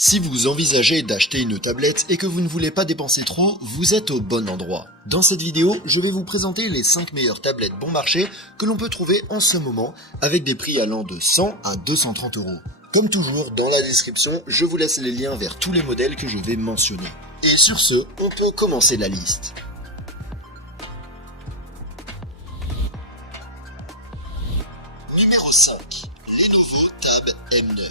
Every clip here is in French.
Si vous envisagez d'acheter une tablette et que vous ne voulez pas dépenser trop, vous êtes au bon endroit. Dans cette vidéo, je vais vous présenter les 5 meilleures tablettes bon marché que l'on peut trouver en ce moment avec des prix allant de 100 à 230 euros. Comme toujours, dans la description, je vous laisse les liens vers tous les modèles que je vais mentionner. Et sur ce, on peut commencer la liste. Numéro 5. Lenovo Tab M9.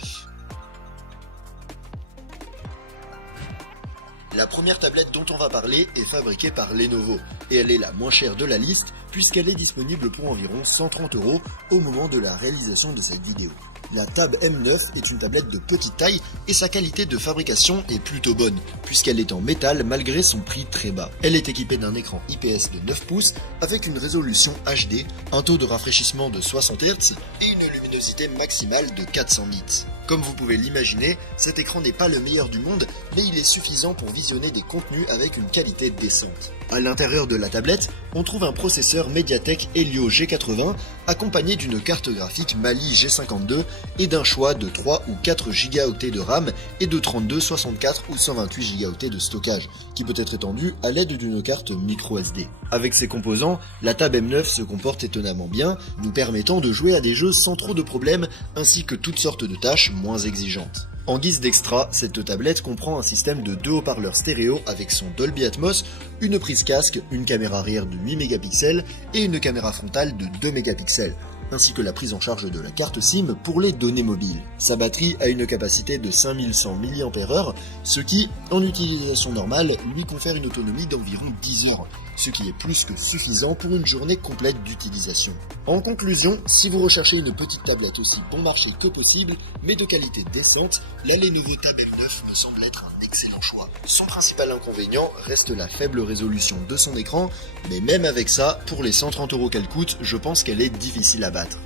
La première tablette dont on va parler est fabriquée par Lenovo et elle est la moins chère de la liste puisqu'elle est disponible pour environ 130 euros au moment de la réalisation de cette vidéo. La Tab M9 est une tablette de petite taille et sa qualité de fabrication est plutôt bonne puisqu'elle est en métal malgré son prix très bas. Elle est équipée d'un écran IPS de 9 pouces avec une résolution HD, un taux de rafraîchissement de 60 Hz et une luminosité maximale de 400 nits. Comme vous pouvez l'imaginer, cet écran n'est pas le meilleur du monde, mais il est suffisant pour visionner des contenus avec une qualité décente. À l'intérieur de la tablette, on trouve un processeur MediaTek Helio G80 accompagné d'une carte graphique Mali G52 et d'un choix de 3 ou 4 Go de RAM et de 32, 64 ou 128 Go de stockage, qui peut être étendu à l'aide d'une carte microSD. Avec ces composants, la Tab M9 se comporte étonnamment bien, nous permettant de jouer à des jeux sans trop de problèmes ainsi que toutes sortes de tâches moins exigeantes. En guise d'extra, cette tablette comprend un système de 2 haut-parleurs stéréo avec son Dolby Atmos, une prise casque, une caméra arrière de 8 mégapixels et une caméra frontale de 2 mégapixels, ainsi que la prise en charge de la carte SIM pour les données mobiles. Sa batterie a une capacité de 5100 mAh, ce qui, en utilisation normale, lui confère une autonomie d'environ 10 heures, ce qui est plus que suffisant pour une journée complète d'utilisation. En conclusion, si vous recherchez une petite tablette aussi bon marché que possible, mais de qualité décente, la Lenovo Tab M9 me semble être un excellent choix. Son principal inconvénient reste la faible résolution de son écran, mais même avec ça, pour les 130 euros qu'elle coûte, je pense qu'elle est difficile à battre.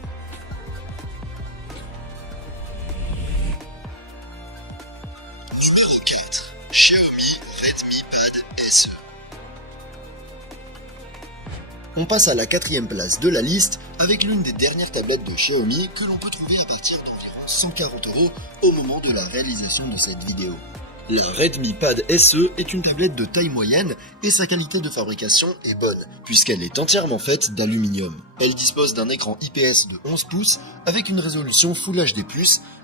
Numéro 4. Xiaomi Redmi Pad SE. On passe à la 4e place de la liste avec l'une des dernières tablettes de Xiaomi que l'on peut trouver à partir d'environ 140 euros au moment de la réalisation de cette vidéo. Le Redmi Pad SE est une tablette de taille moyenne et sa qualité de fabrication est bonne puisqu'elle est entièrement faite d'aluminium. Elle dispose d'un écran IPS de 11 pouces avec une résolution Full HD+,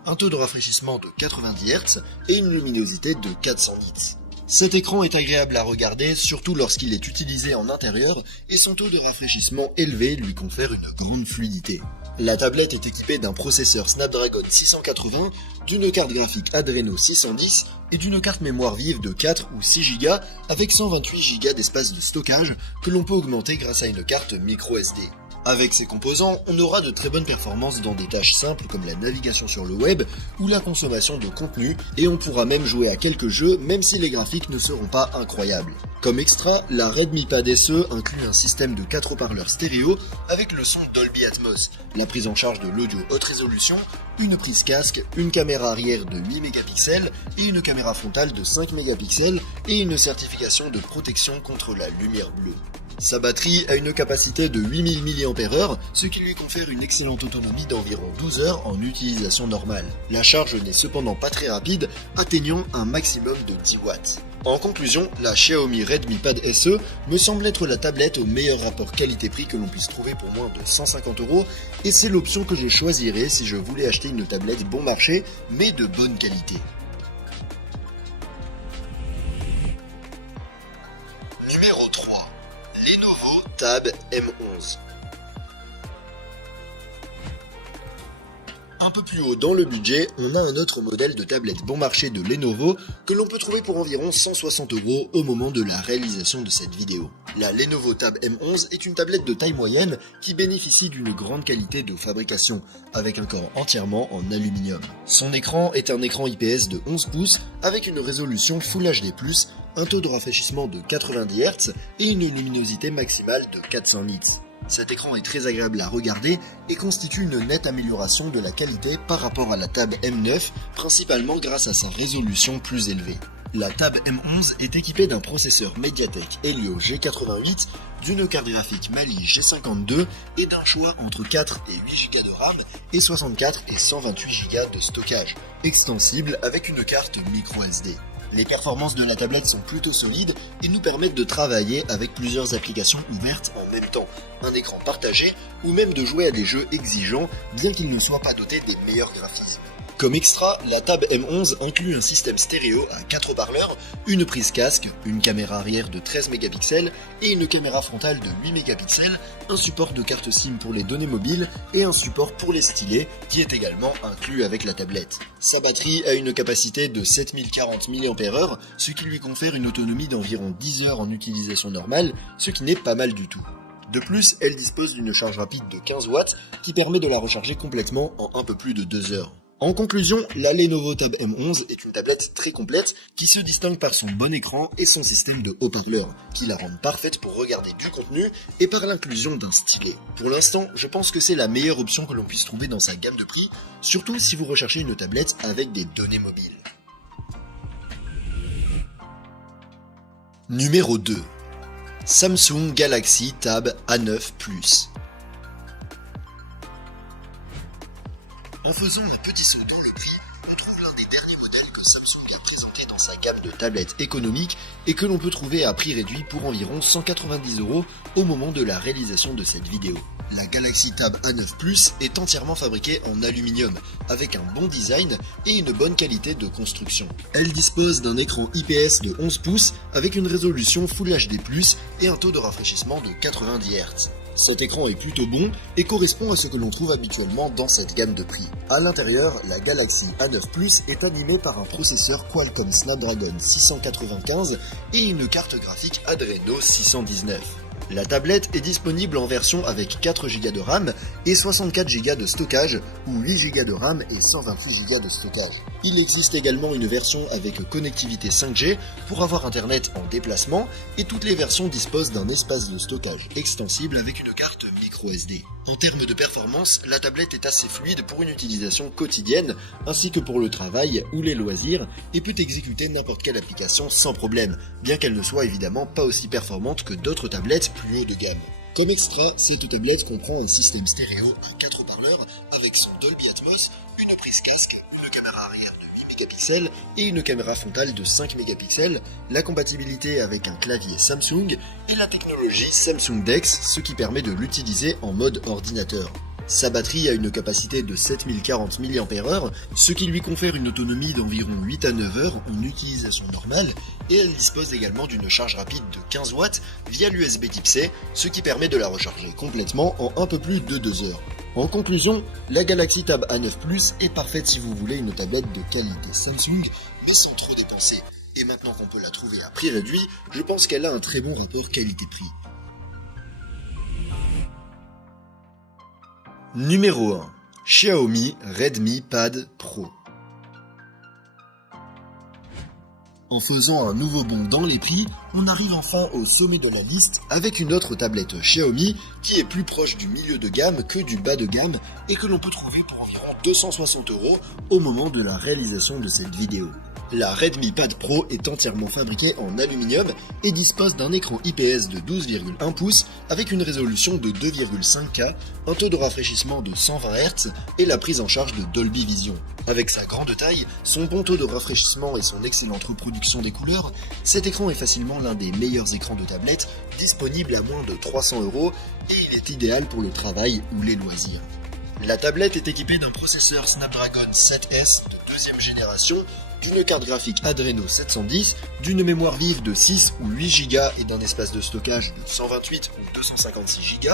un taux de rafraîchissement de 90 Hz et une luminosité de 400 nits. Cet écran est agréable à regarder, surtout lorsqu'il est utilisé en intérieur, et son taux de rafraîchissement élevé lui confère une grande fluidité. La tablette est équipée d'un processeur Snapdragon 680, d'une carte graphique Adreno 610 et d'une carte mémoire vive de 4 ou 6 Go avec 128 Go d'espace de stockage que l'on peut augmenter grâce à une carte microSD. Avec ces composants, on aura de très bonnes performances dans des tâches simples comme la navigation sur le web ou la consommation de contenu, et on pourra même jouer à quelques jeux même si les graphiques ne seront pas incroyables. Comme extra, la Redmi Pad SE inclut un système de 4 haut-parleurs stéréo avec le son Dolby Atmos, la prise en charge de l'audio haute résolution, une prise casque, une caméra arrière de 8 mégapixels et une caméra frontale de 5 mégapixels et une certification de protection contre la lumière bleue. Sa batterie a une capacité de 8000 mAh, ce qui lui confère une excellente autonomie d'environ 12 heures en utilisation normale. La charge n'est cependant pas très rapide, atteignant un maximum de 10 watts. En conclusion, la Xiaomi Redmi Pad SE me semble être la tablette au meilleur rapport qualité-prix que l'on puisse trouver pour moins de 150 euros, et c'est l'option que je choisirais si je voulais acheter une tablette bon marché, mais de bonne qualité. Numéro 3. Lenovo Tab M11. Un peu plus haut dans le budget, on a un autre modèle de tablette bon marché de Lenovo que l'on peut trouver pour environ 160 euros au moment de la réalisation de cette vidéo. La Lenovo Tab M11 est une tablette de taille moyenne qui bénéficie d'une grande qualité de fabrication, avec un corps entièrement en aluminium. Son écran est un écran IPS de 11 pouces avec une résolution Full HD+, un taux de rafraîchissement de 90 Hz et une luminosité maximale de 400 nits. Cet écran est très agréable à regarder et constitue une nette amélioration de la qualité par rapport à la Tab M9, principalement grâce à sa résolution plus élevée. La Tab M11 est équipée d'un processeur MediaTek Helio G88, d'une carte graphique Mali G52 et d'un choix entre 4 et 8 Go de RAM et 64 et 128 Go de stockage, extensible avec une carte microSD. Les performances de la tablette sont plutôt solides et nous permettent de travailler avec plusieurs applications ouvertes en même temps, un écran partagé ou même de jouer à des jeux exigeants bien qu'ils ne soient pas dotés des meilleurs graphismes. Comme extra, la Tab M11 inclut un système stéréo à 4 haut-parleurs, une prise casque, une caméra arrière de 13 mégapixels et une caméra frontale de 8 mégapixels, un support de carte SIM pour les données mobiles et un support pour les stylets qui est également inclus avec la tablette. Sa batterie a une capacité de 7040 mAh, ce qui lui confère une autonomie d'environ 10 heures en utilisation normale, ce qui n'est pas mal du tout. De plus, elle dispose d'une charge rapide de 15 watts qui permet de la recharger complètement en un peu plus de 2 heures. En conclusion, la Lenovo Tab M11 est une tablette très complète qui se distingue par son bon écran et son système de haut-parleurs, qui la rendent parfaite pour regarder du contenu et par l'inclusion d'un stylet. Pour l'instant, je pense que c'est la meilleure option que l'on puisse trouver dans sa gamme de prix, surtout si vous recherchez une tablette avec des données mobiles. Numéro 2. Samsung Galaxy Tab A9 Plus. En faisant un petit saut dans le prix, on trouve l'un des derniers modèles que Samsung a présenté dans sa gamme de tablettes économiques et que l'on peut trouver à prix réduit pour environ 190 € au moment de la réalisation de cette vidéo. La Galaxy Tab A9 Plus est entièrement fabriquée en aluminium, avec un bon design et une bonne qualité de construction. Elle dispose d'un écran IPS de 11 pouces avec une résolution Full HD+, et un taux de rafraîchissement de 90 Hz. Cet écran est plutôt bon et correspond à ce que l'on trouve habituellement dans cette gamme de prix. À l'intérieur, la Galaxy A9 Plus est animée par un processeur Qualcomm Snapdragon 695 et une carte graphique Adreno 619. La tablette est disponible en version avec 4 Go de RAM et 64 Go de stockage ou 8 Go de RAM et 128 Go de stockage. Il existe également une version avec connectivité 5G pour avoir internet en déplacement et toutes les versions disposent d'un espace de stockage extensible avec une carte microSD. En termes de performance, la tablette est assez fluide pour une utilisation quotidienne ainsi que pour le travail ou les loisirs et peut exécuter n'importe quelle application sans problème, bien qu'elle ne soit évidemment pas aussi performante que d'autres tablettes plus haut de gamme. Comme extra, cette tablette comprend un système stéréo à 4 haut-parleurs avec son Dolby Atmos, une prise casque, une caméra arrière de 8 mégapixels et une caméra frontale de 5 mégapixels, la compatibilité avec un clavier Samsung et la technologie Samsung DeX, ce qui permet de l'utiliser en mode ordinateur. Sa batterie a une capacité de 7040 mAh, ce qui lui confère une autonomie d'environ 8 à 9 heures en utilisation normale, et elle dispose également d'une charge rapide de 15 watts via l'USB Type C, ce qui permet de la recharger complètement en un peu plus de 2 heures. En conclusion, la Galaxy Tab A9 Plus est parfaite si vous voulez une tablette de qualité Samsung, mais sans trop dépenser. Et maintenant qu'on peut la trouver à prix réduit, je pense qu'elle a un très bon rapport qualité-prix. Numéro 1. Xiaomi Redmi Pad Pro. En faisant un nouveau bond dans les prix, on arrive enfin au sommet de la liste avec une autre tablette Xiaomi qui est plus proche du milieu de gamme que du bas de gamme et que l'on peut trouver pour environ 260 € au moment de la réalisation de cette vidéo. La Redmi Pad Pro est entièrement fabriquée en aluminium et dispose d'un écran IPS de 12,1 pouces avec une résolution de 2,5K, un taux de rafraîchissement de 120 Hz et la prise en charge de Dolby Vision. Avec sa grande taille, son bon taux de rafraîchissement et son excellente reproduction des couleurs, cet écran est facilement l'un des meilleurs écrans de tablette disponible à moins de 300 € et il est idéal pour le travail ou les loisirs. La tablette est équipée d'un processeur Snapdragon 7S de deuxième génération, d'une carte graphique Adreno 710, d'une mémoire vive de 6 ou 8 Go et d'un espace de stockage de 128 ou 256 Go,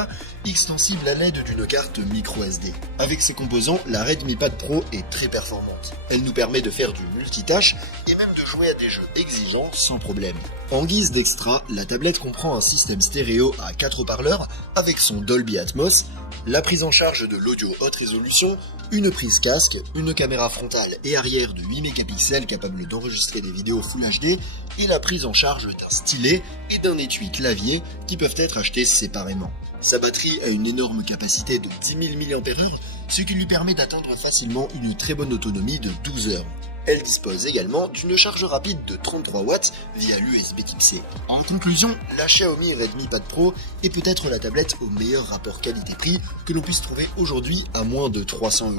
extensible à l'aide d'une carte microSD. Avec ces composants, la Redmi Pad Pro est très performante. Elle nous permet de faire du multitâche et même de jouer à des jeux exigeants sans problème. En guise d'extra, la tablette comprend un système stéréo à 4 haut-parleurs avec son Dolby Atmos, la prise en charge de l'audio haute résolution, une prise casque, une caméra frontale et arrière de 8 mégapixels capable d'enregistrer des vidéos Full HD et la prise en charge d'un stylet et d'un étui clavier qui peuvent être achetés séparément. Sa batterie a une énorme capacité de 10 000 mAh, ce qui lui permet d'atteindre facilement une très bonne autonomie de 12 heures. Elle dispose également d'une charge rapide de 33 watts via l'USB type C. En conclusion, la Xiaomi Redmi Pad Pro est peut-être la tablette au meilleur rapport qualité-prix que l'on puisse trouver aujourd'hui à moins de 300 €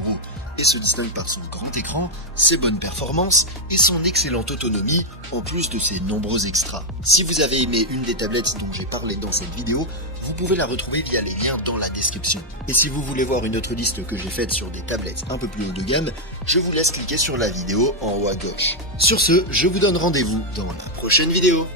et se distingue par son grand écran, ses bonnes performances et son excellente autonomie en plus de ses nombreux extras. Si vous avez aimé une des tablettes dont j'ai parlé dans cette vidéo, vous pouvez la retrouver via les liens dans la description. Et si vous voulez voir une autre liste que j'ai faite sur des tablettes un peu plus haut de gamme, je vous laisse cliquer sur la vidéo en haut à gauche. Sur ce, je vous donne rendez-vous dans la prochaine vidéo.